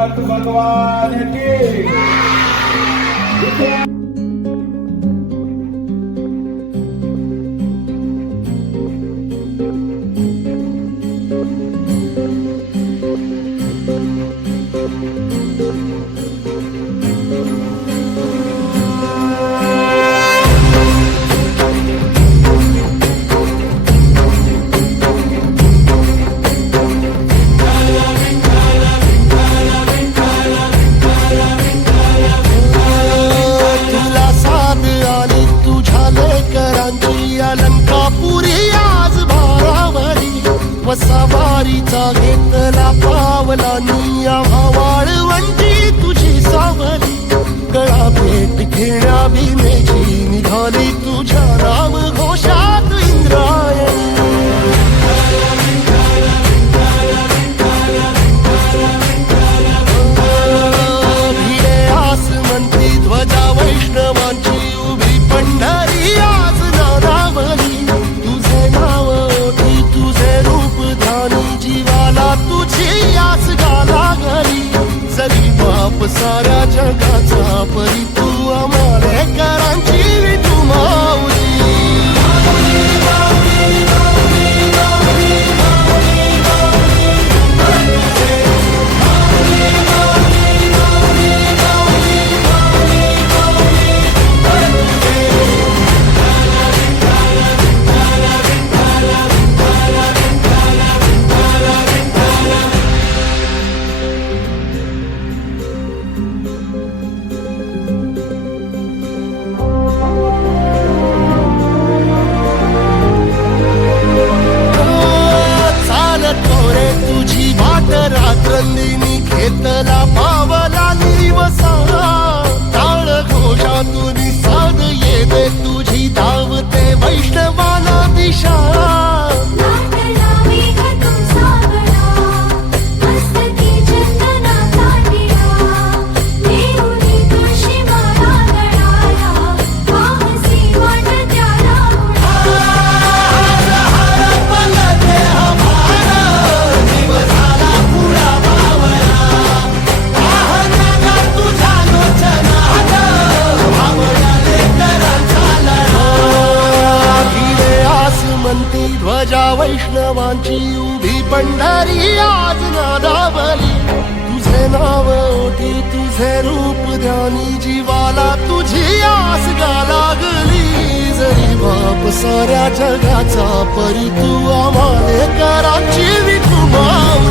नाथ भगवान की अलंकापुरी आज भारावरी वसावारीचा घेतला पावला निया वाळवंटी तुझी सावली गळा भेट घेण्या भीमेची निघाली तुझ्या नाम घोषात इंद्रायणी भिडे आसमंती ध्वजा वैष्णवांची उभी पंढरी आज तुझे नाव ओठी तुझे रूप ध्यानी जीवाला तुझी आस गाला घरी जरी बाप साऱ्या जगाचा परी तू आम्हाला करांची तू माऊली रात्रंदिनी घेतला पावला निवसा टाळ घोषातून साध येते तुझी धावते वैष्णवाला दिशा ध्वजा वैष्णवांची उभी पंढरी आज नादावली तुझे नाव ओठी तुझे रूप ध्यानी जीवाला तुझी आस गा लागली जरी बाप साऱ्या जगाचा परी तू आम्हाला कराची तू माऊली